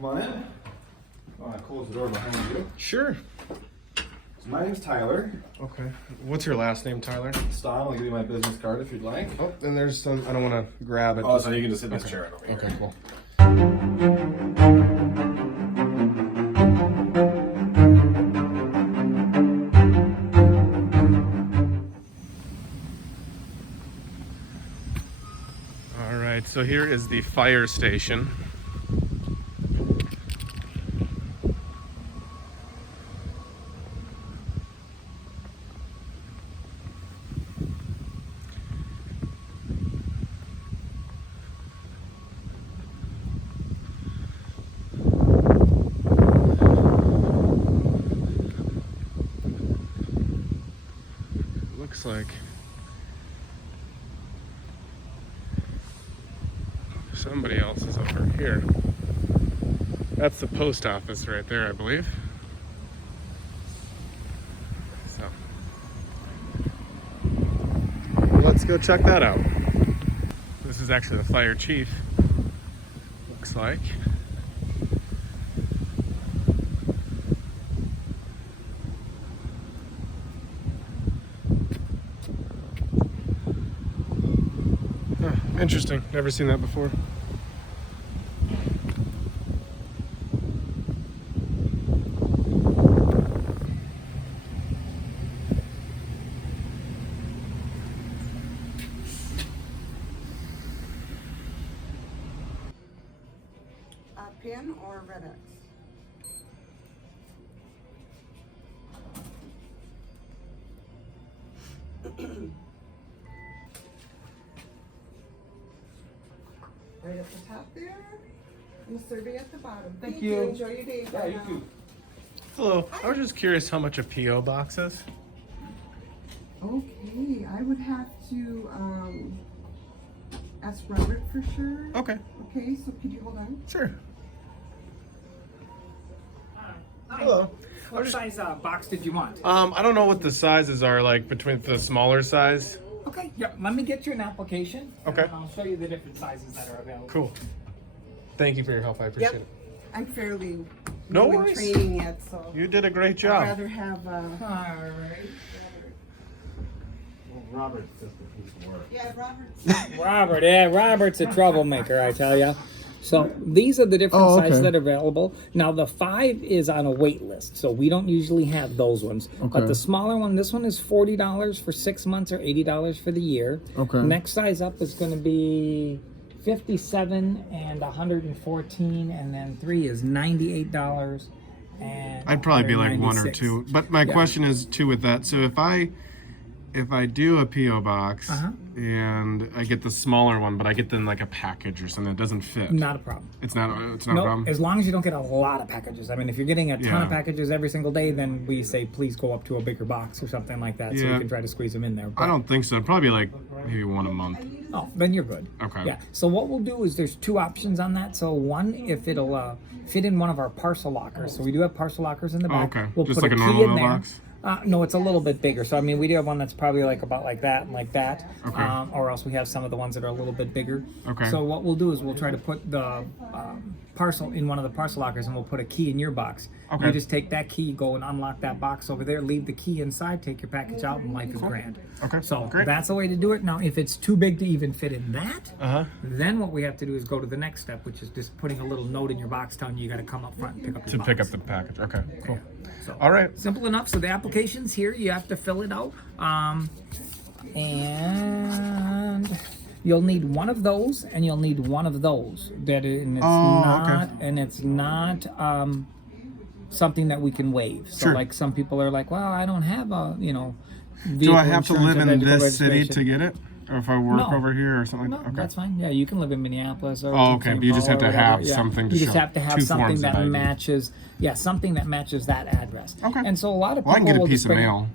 Come on in. Oh, I close the door behind you. Sure. So my name's Tyler Okay. What's your last name, Tyler? Stahn. I'll give you my business card if you'd like. Oh, then there's some. I don't want to grab it. Oh, so you can just sit in this chair right over here. Okay, cool. All right, so here is the fire station. Looks like somebody else is over here. That's the post office right there, I believe. So let's go check that out. This is actually the fire chief, looks like. Interesting. Never seen that before. Pen or Red X? Right at the top there, and the survey at the bottom. Thank you. Enjoy your day. Yeah, you too. Hello. I was just curious how much a PO box is. Okay, I would have to ask Robert for sure. Okay. Okay, so could you hold on? Sure. Hello. What size box did you want? I don't know what the sizes are like between the smaller size. Okay, yeah, let me get you an application. Okay. And I'll show you the different sizes that are available. Cool. Thank you for your help. I appreciate Yep. it. I'm fairly No new in worries. training yet, so You did a great I'd job. rather have. All right. Well, Robert does the piece of work. Yeah, Robert's. Robert's a troublemaker, I tell ya. So these are the different sizes that are available. Now the 5 is on a wait list, so we don't usually have those ones. But the smaller one, this one is $40 for 6 months or $80 for the year. Okay. Next size up is going to be 57 and 114, and then 3 is $98 and I'd probably be like 1 or 196. 2. But my question is too with that. So if I do a PO box and I get the smaller one, but I get then like a package or something that doesn't fit. Not a problem. It's not a No, problem. as long as you don't get a lot of packages. I mean, if you're getting a ton Yeah. of packages every single day, then we say please go up to a bigger box or something like that, so Yeah. you can try to squeeze them in there. I don't think so. It'd probably be like maybe 1 a month. Oh, then you're good. Okay. Yeah. So what we'll do is there's 2 options on that. So one, if it'll fit in one of our parcel lockers. So we do have parcel lockers in the back. okay. We'll Just put like a a key normal in there. mailbox? No, it's a little bit bigger. So I mean, we do have one that's probably like about like that and like that. Okay. Or else we have some of the ones that are a little bit bigger. Okay. So what we'll do is we'll try to put the parcel in one of the parcel lockers, and we'll put a key in your box. Okay. You just take that key, go and unlock that box over there, leave the key inside, take your package out, and life is grand. Okay. So Great. that's the way to do it. Now, if it's too big to even fit in that, Uh-huh. then what we have to do is go to the next step, which is just putting a little note in your box telling you got to come up front and pick up your To box. pick up the package. Okay. Cool. So, All right. simple enough. So the application's here. You have to fill it out. And you'll need one of those, and you'll need one of those. And it's not something that we can waive. So Sure. like some people are like, well, I don't have a Do vehicle I have to insurance live or in vehicle this city registration. to get it? Or if I work No. over here or something No, like that? Okay. that's fine. Yeah, you can live in Minneapolis or Oh, okay, St. but you just Paul have or to whatever. have Yeah. something to You just show. have to have 2 something forms of that ID. matches. Yeah, something that matches that address. Okay. And so a lot of people Well, I can get a will piece just of bring- mail.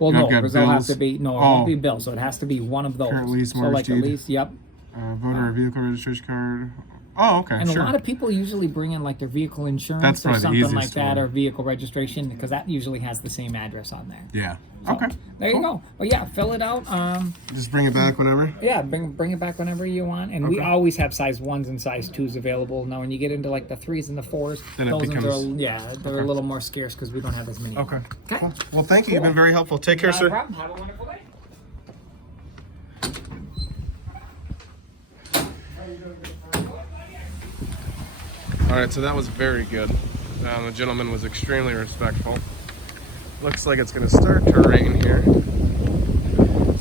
Well, I've no, got because they'll have bills. to be it Oh. won't be bills, so it has to be one of those. Current lease, so mortgage like a deed. lease, yep. Voter or vehicle registration card. Oh, okay, And sure. a lot of people usually bring in like their vehicle insurance That's or probably the something like easiest that, one. or vehicle registration, because that usually has the same address on there. Yeah. So, Okay. there you go. Well, yeah, fill it out. Just bring it back whenever. Yeah, bring it back whenever you want. And we Okay. always have size 1s and size 2s available. Now, when you get into like the 3s and the 4s, Then it those ones becomes- are, they're a little more scarce because we don't have as many. Okay. Okay. Cool. Well, thank you. You've been very helpful. Take care, No sir. problem. Have a wonderful day. All right, so that was very good. The gentleman was extremely respectful. Looks like it's going to start to rain here.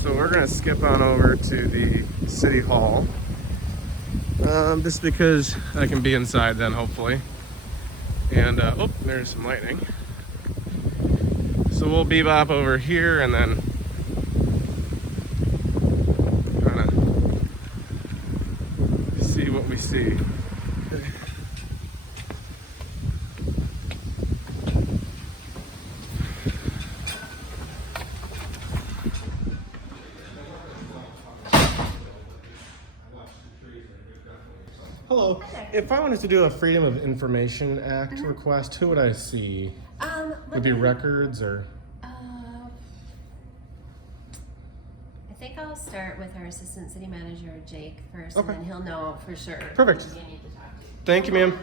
So we're going to skip on over to the City Hall. Just because I can be inside then, hopefully. And, oh, there's some lightning. So we'll bebop over here and then kind of see what we see. Hello. If I wanted to do a Freedom of Information Act request, who would I see? Would it be records or? I think I'll start with our assistant city manager, Jake, first, Okay. and then he'll know for sure. Perfect. who you need to talk to. Thank you, ma'am.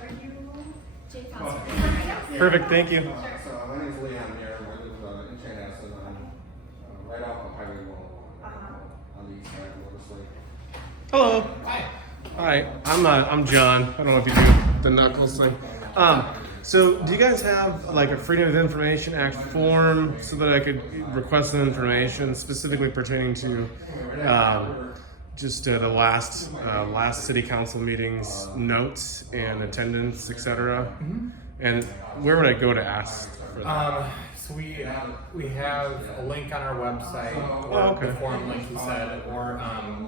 Are you Jake Foster? Perfect, thank you. So my name's Leon here. I live in Chanhassen. I'm right off of Highway 101 on the east side of Lotus Lake. Hello. Hi, I'm John. I don't know if you do the knuckles thing. So do you guys have like a Freedom of Information Act form so that I could request some information specifically pertaining to just the last city council meetings notes and attendance, etc. And where would I go to ask for that? So we have a link on our website, or okay. the forum link you said, or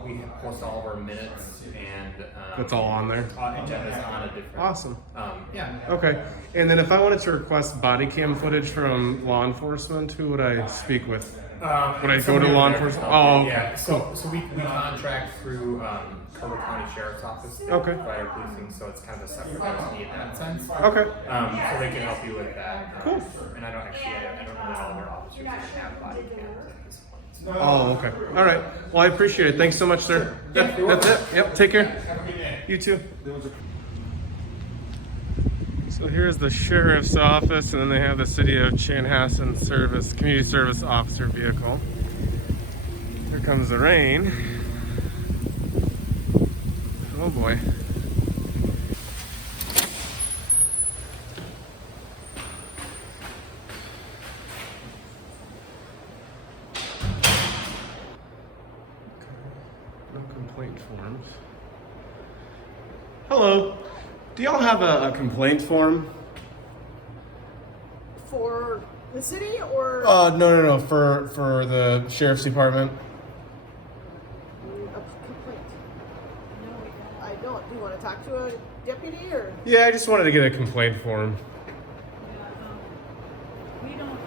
we post all of our minutes and That's all on there? agendas on a different. Awesome. Yeah. Okay. And then if I wanted to request body cam footage from law enforcement, who would I speak with? Would I go somebody to law over there. enforcement? Oh, okay. Yeah. So we contract through Carver County Sheriff's Office. Okay. Fire policing, so it's kind of a separate entity in that sense. Okay. So they can help you with that. Cool. And I don't know that all of our officers even have body cams at this point. Oh, okay. All right. Well, I appreciate it. Thanks so much, sir. Yeah, that's it. Yep. Take care. You too. So here's the sheriff's office, and then they have the City of Chanhassen community service officer vehicle. Here comes the rain. Oh boy. No complaint forms. Hello. Do y'all have a complaint form? For the city or No. For the sheriff's department. a complaint? No, I don't. Do you want to talk to a deputy or? Yeah, I just wanted to get a complaint form. We don't,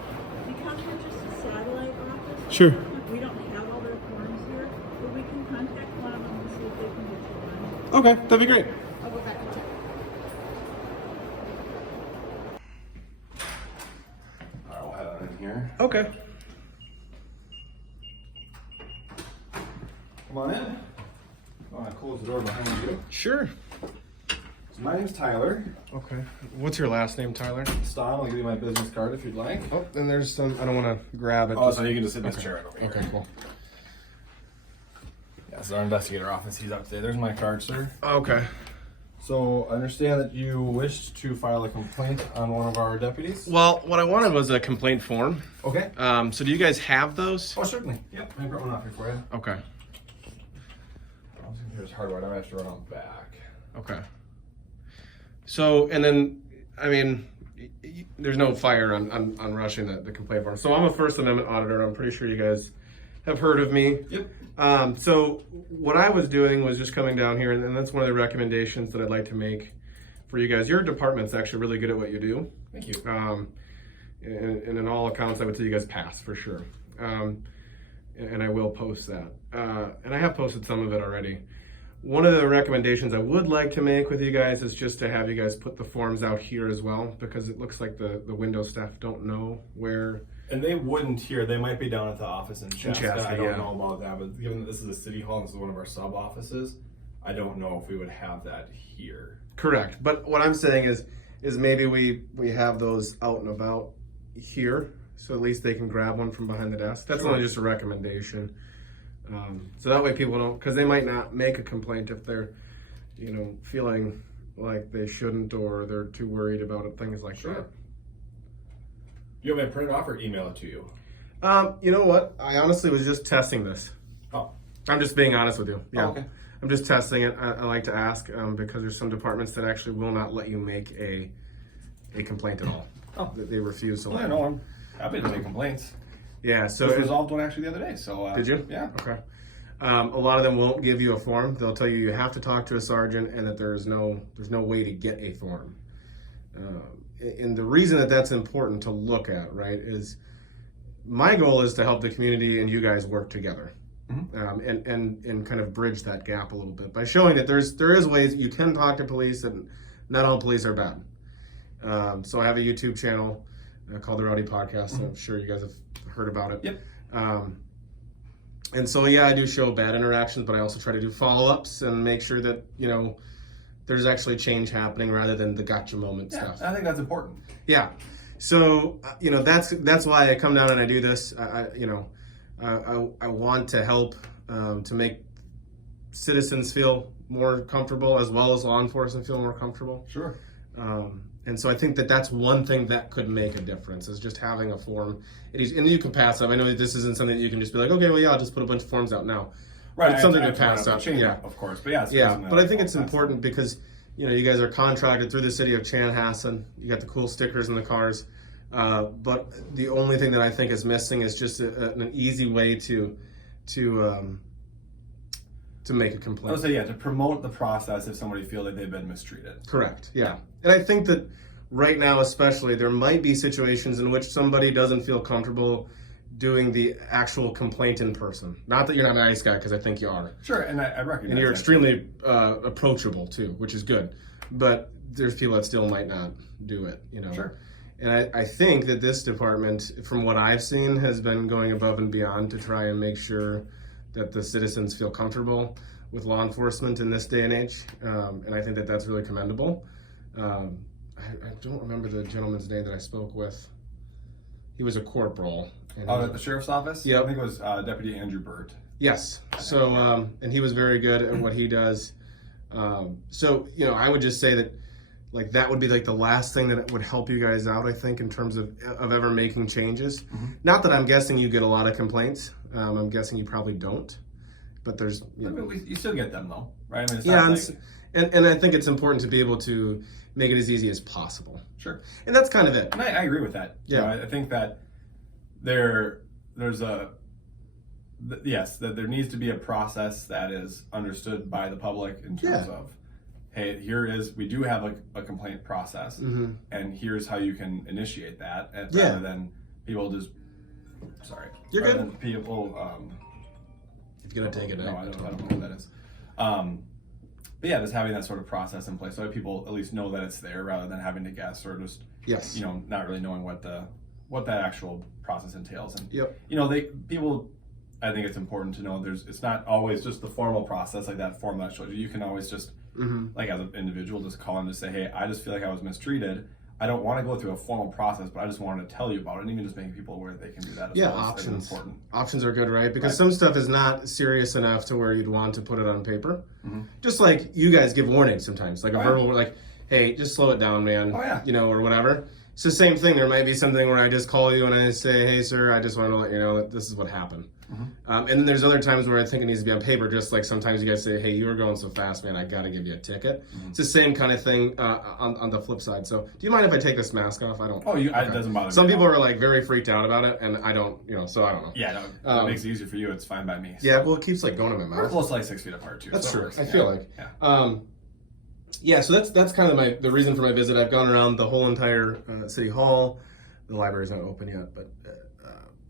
because we're just a satellite office. Sure. We don't have all their forms here, but we can contact one of them and see if they can get you one. Okay, that'd be great. I'll go back and check. All right, we'll head on in here. Okay. Come on in. I'm gonna close the door behind you. Sure. So my name's Tyler Okay. What's your last name, Tyler? Stahn. I'll give you my business card if you'd like. Oh, then there's some. I don't want to grab it. Oh, so you can just sit in this Okay. chair right over here. Okay, cool. Yeah, this is our investigator office. He's up there. There's my card, sir. Okay. So I understand that you wished to file a complaint on one of our deputies. Well, what I wanted was a complaint form. Okay. So do you guys have those? Oh, certainly. Yep. I brought one up here for you. Okay. Here's hardwired. I have to run on back. Okay. So, and then, I mean, there's no fire on rushing the complaint form. So I'm a First Amendment auditor. I'm pretty sure you guys have heard of me. Yep. So what I was doing was just coming down here, and that's one of the recommendations that I'd like to make for you guys. Your department's actually really good at what you do. Thank you. And in all accounts, I would say you guys pass for sure. And I will post that. And I have posted some of it already. One of the recommendations I would like to make with you guys is just to have you guys put the forms out here as well, because it looks like the window staff don't know where. And they wouldn't here. They might be down at the office in Chaska. I don't yeah. know about that, but given that this is a city hall and this is one of our sub offices, I don't know if we would have that here. Correct. But what I'm saying is maybe we have those out and about here, so at least they can grab one from behind the desk. That's only just a recommendation. So that way people don't, because they might not make a complaint if they're, feeling like they shouldn't, or they're too worried about it, things like that. You want me to print it off or email it to you? You know what? I honestly was just testing this. Oh. I'm just being honest with you. Yeah. Oh, okay. I'm just testing it. I like to ask because there's some departments that actually will not let you make a complaint at all. Oh. They refuse to Well, let I know. I'm happy to take complaints. Yeah, so Just resolved one actually the other day. So did you? Yeah. Okay. A lot of them won't give you a form. They'll tell you have to talk to a sergeant, and that there's no way to get a form. And the reason that that's important to look at, right, is my goal is to help the community and you guys work together, and kind of bridge that gap a little bit by showing that there is ways you can talk to police, and not all police are bad. So I have a YouTube channel called the Rowdy Podcast. I'm sure you guys have heard about it. Yep. And so, yeah, I do show bad interactions, but I also try to do follow-ups and make sure that, there's actually change happening rather than the gotcha moment stuff. I think that's important. Yeah. So, that's why I come down and I do this. I want to help to make citizens feel more comfortable, as well as law enforcement feel more comfortable. Sure. And so I think that that's one thing that could make a difference, is just having a form. And you can pass up. I know that this isn't something that you can just be like, okay, well, yeah, I'll just put a bunch of forms out now. Right. It's something to pass up. Yeah, of course. But yeah. Yeah, but I think it's important because, you guys are contracted through the City of Chanhassen. You got the cool stickers in the cars. But the only thing that I think is missing is just an easy way to make a complaint. I would say, to promote the process if somebody feels like they've been mistreated. Correct, yeah. And I think that right now especially, there might be situations in which somebody doesn't feel comfortable doing the actual complaint in person. Not that you're not a nice guy, because I think you are. Sure, and I recognize and you're that. extremely approachable too, which is good. But there's people that still might not do it, Sure. And I think that this department, from what I've seen, has been going above and beyond to try and make sure that the citizens feel comfortable with law enforcement in this day and age. And I think that that's really commendable. I don't remember the gentleman's name that I spoke with. He was a corporal. At the sheriff's office? Yep. I think it was Deputy Andrew Burt. Yes. So, and he was very good at what he does. So, I would just say that, that would be the last thing that would help you guys out, I think, in terms of ever making changes. Not that I'm guessing you get a lot of complaints. I'm guessing you probably don't. But there's, You still get them though, right? I mean, it's yeah, not and I think it's important to be able to make it as easy as possible. Sure. And that's kind of it. And I agree with that. Yeah. I think that there's yes, that there needs to be a process that is understood by the public in terms of, hey, we do have a complaint process, and here's how you can initiate that, rather than people just, You're rather good. than people, If you're gonna take it, no, I don't know what that is. But yeah, just having that sort of process in place so that people at least know that it's there, rather than having to guess or just, not really knowing what that actual process entails. And people, I think it's important to know it's not always just the formal process, like that form that I showed you. You can always just, as an individual, just call and just say, hey, I just feel like I was mistreated. I don't want to go through a formal process, but I just wanted to tell you about it, and even just making people aware that they can do that as well. Options. Is important. Options are good, right? Because some stuff is not serious enough to where you'd want to put it on paper. Just like you guys give warnings sometimes, like a verbal, hey, just slow it down, man. Oh, yeah. Or whatever. It's the same thing. There might be something where I just call you and I say, hey, sir, I just want to let you know that this is what happened. And then there's other times where I think it needs to be on paper, just like sometimes you guys say, hey, you were going so fast, man, I got to give you a ticket. It's the same kind of thing on the flip side. So do you mind if I take this mask off? I don't. Oh, it doesn't bother me. Some people are very freaked out about it, and I don't, so I don't know. Yeah, no, it makes it easier for you. It's fine by me. So. Yeah, well, it keeps going in my We're mouth. close to 6 feet apart too. That's so true. Works. I feel like. Yeah. So that's kind of the reason for my visit. I've gone around the whole entire city hall. The library's not open yet, but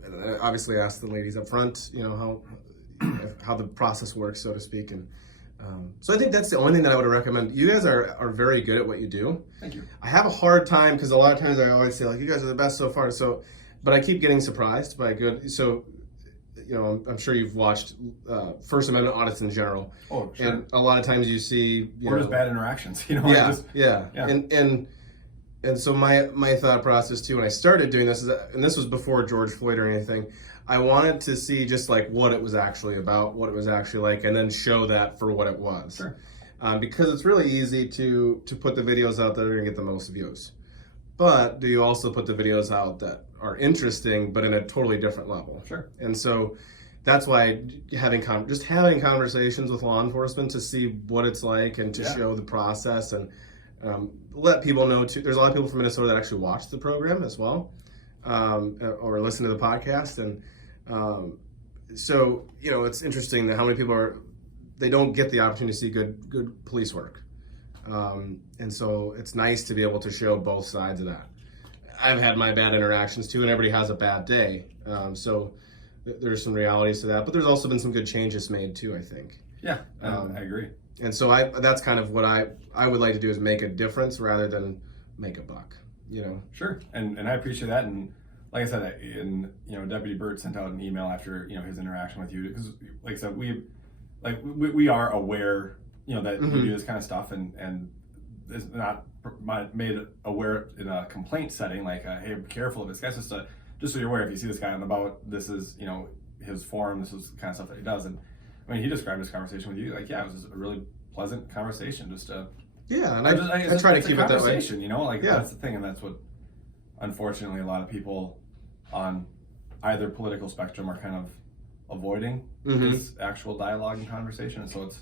and I obviously asked the ladies up front, how the process works, so to speak, and So I think that's the only thing that I would recommend. You guys are very good at what you do. Thank you. I have a hard time because a lot of times I always say like, you guys are the best so far. So, but I keep getting surprised by good. So, you know, I'm sure you've watched First Amendment audits in general. Oh, sure. And a lot of times you see, or just bad interactions, you know. Yeah. And so my thought process too, when I started doing this, and this was before George Floyd or anything, I wanted to see just like what it was actually about, what it was actually like, and then show that for what it was. Sure. Because it's really easy to put the videos out there and get the most views. But do you also put the videos out that are interesting, but in a totally different level? Sure. And so that's why having conversations with law enforcement to see what it's like and to show the process and let people know too. There's a lot of people from Minnesota that actually watch the program as well, or listen to the podcast. And so, you know, it's interesting that how many people they don't get the opportunity to see good police work. And so it's nice to be able to show both sides of that. I've had my bad interactions too, and everybody has a bad day. So there's some realities to that, but there's also been some good changes made too, I think. Yeah, I agree. And so that's kind of what I would like to do, is make a difference rather than make a buck, you know? Sure. And I appreciate that. And like I said, you know, Deputy Burt sent out an email after, you know, his interaction with you, because like I said, we are aware, you know, that you do this kind of stuff, and it's not made aware in a complaint setting, like, hey, be careful of this guy. Just so you're aware, if you see this guy on the about, this is, you know, his form, this is the kind of stuff that he does. And I mean, he described his conversation with you, like, it was just a really pleasant conversation, just to... Yeah, and I try to keep it that way. You know, like, that's the thing, and that's what, unfortunately, a lot of people on either political spectrum are kind of avoiding this actual dialogue and conversation, and so it's...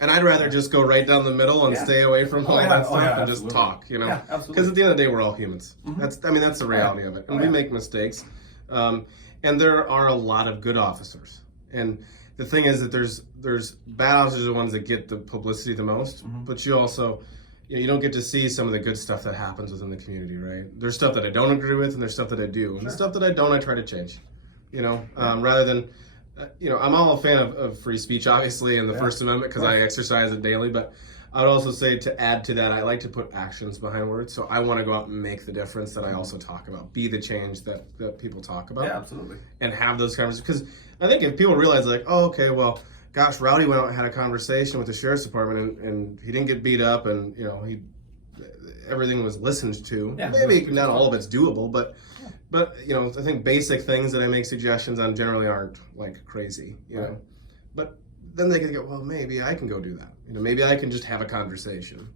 And I'd rather just go right down the middle and stay away from all that stuff and just talk, you know? Yeah, absolutely. Because at the end of the day, we're all humans. That's the reality of it. And we make mistakes. And there are a lot of good officers. And the thing is that there's bad officers are the ones that get the publicity the most, but you also, you don't get to see some of the good stuff that happens within the community, right? There's stuff that I don't agree with, and there's stuff that I do. And the stuff that I don't, I try to change, you know, rather than... you know, I'm all a fan of free speech, obviously, and the First Amendment, because I exercise it daily. But I would also say, to add to that, I like to put actions behind words. So I want to go out and make the difference that I also talk about, be the change that people talk about. Yeah, absolutely. And have those conversations. Because I think if people realize, like, oh, okay, well, gosh, Rowdy went out and had a conversation with the sheriff's department, and he didn't get beat up, and, you know, everything was listened to. Yeah, maybe not all of it's doable, but you know, I think basic things that I make suggestions on generally aren't like crazy, you know. But then they can go, well, maybe I can go do that. You know, maybe I can just have a conversation.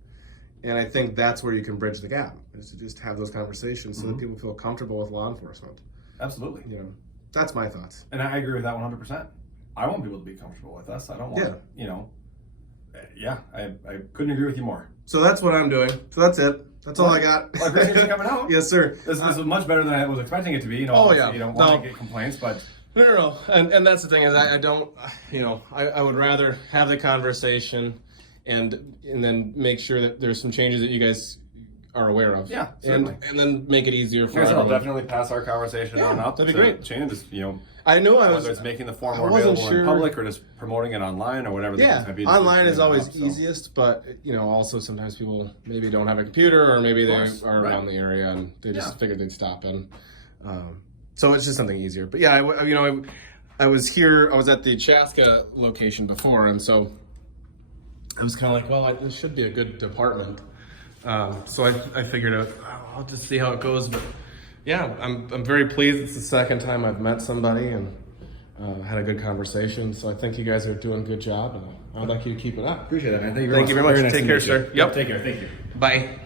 And I think that's where you can bridge the gap, is to just have those conversations so that people feel comfortable with law enforcement. Absolutely. You know, that's my thoughts. And I agree with that 100%. I want people to be comfortable with us. I don't want, you know, I couldn't agree with you more. So that's what I'm doing. So that's it. That's all I got. Well, I appreciate you coming out. Yes, sir. This was much better than I was expecting it to be. You know, you don't want to get complaints, but... No. And that's the thing, is I don't, you know, I would rather have the conversation and then make sure that there's some changes that you guys are aware of. Yeah, certainly. And then make it easier for everyone. everyone. I'll definitely pass our conversation on up. That'd be great. Changes, you know. I know whether it's making the form more available in public or just promoting it online or whatever the case may be. Online is always easiest, but you know, also sometimes people maybe don't have a computer, or maybe they are around the area and they just figured they'd stop in. So it's just something easier. But yeah, I was here. I was at the Chaska location before, and so I was kind of like, well, this should be a good department. So I figured I'll just see how it goes, but. Yeah, I'm very pleased. It's the second time I've met somebody and had a good conversation. So I think you guys are doing a good job, and I'd like you to keep it up. Appreciate it, man. Thank you very much. Take care, sir. Yep. Take care. Thank you. Bye.